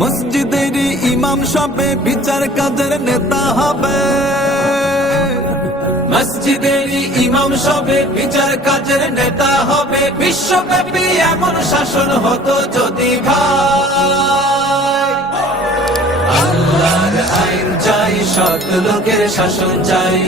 মসজিদের ইমাম সবে বিচার কাজের নেতা হবে। মসজিদের ইমাম সবে বিচার কাজের নেতা হবে। বিশ্বব্যাপী এমন শাসন হতো যদি ভাই। আল্লাহর আইন চাই, সৎ লোকের শাসন চাই।